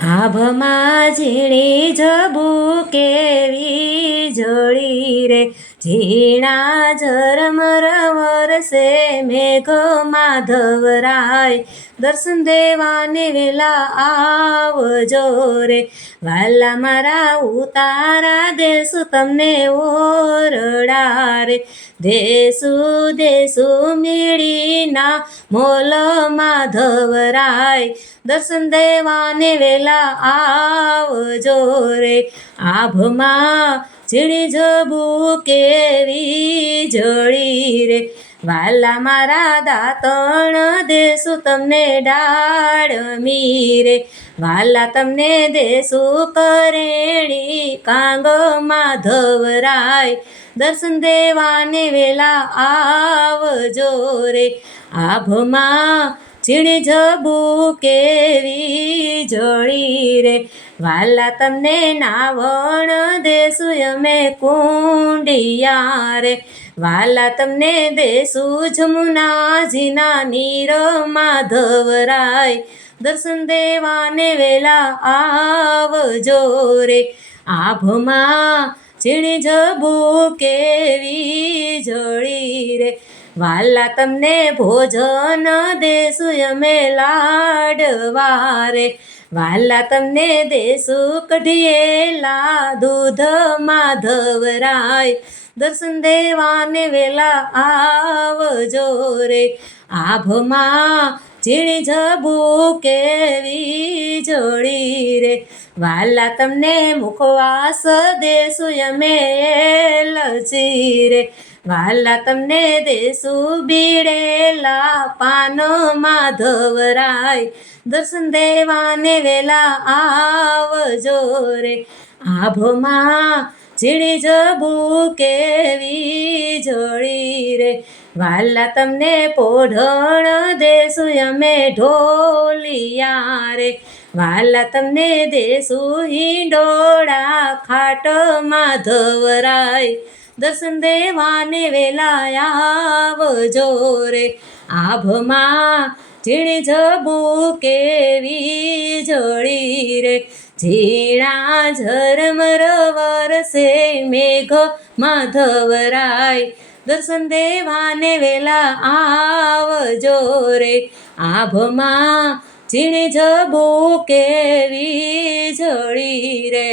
આભમાં ઝીણી જબુ કેવી જોડી રે, ઝીણા ઝરમર વરસે મેઘ માધવરાય, દર્શન દેવાને વેલા આવજો રે. વાલા મારા ઉતારા દેશું તમને ઓરડા રે, દેશું દેશું મીડીના મોલ માધવરાય, દર્શન દેવાને વેલા આવજો રે. આભમાં ઝીણી જબુ કેવી જોડી રે, વાલા મારા દાતણ દેશું તમને ડાળમી રે, વાલા તમને દેશું કરેણી કાંગ માધવરાય, દર્શન દેવાને વેલા આવજો રે. આભમાં ઝીણી જબુ કેવી જોડી રે, વાલા તમને નાવણ દેશું અમે કુંડિયા રે, વાલા તમને દેશું જમુનાજીના નીર માધવરાય, દર્શન દેવાને વેલા આવજો રે. આભમાં ઝીણી જબુ કેવી જોડી રે, વાલા તમને ભોજન દેશું અમે લાડવા રે, વાલા તમને દેશું કઢિયેલા દૂધ માધવરાય, દર્શન દેવાને વેલા આવજો રે. આભમાં ઝીણી જબુ કેવી જોડી રે, વાલા તમને મુખવાસ દેશું અમે એલચી રે, વાલા તમને દેશું બીડેલા પાન માધવરાય, દર્શન દેવાને વેલા આવજો રે. આભમાં ઝીણી જબુ કેવી જોડી રે, વાલા તમને પોઢણ દેશું અમે ઢોલિયા રે, વાલા તમને દેશું હિંડોળા ખાટ માધવરાય, દર્શન દેવાને વેલા આવજો રે. આભમાં ઝીણી જબુ કેવી જોડી રે, ઝીણા ઝરમર વરસે મેઘ માધવરાય, દર્શન દેવાને વેલા આવજો રે. આભમાં ઝીણી જબુ કેવી જોડી રે.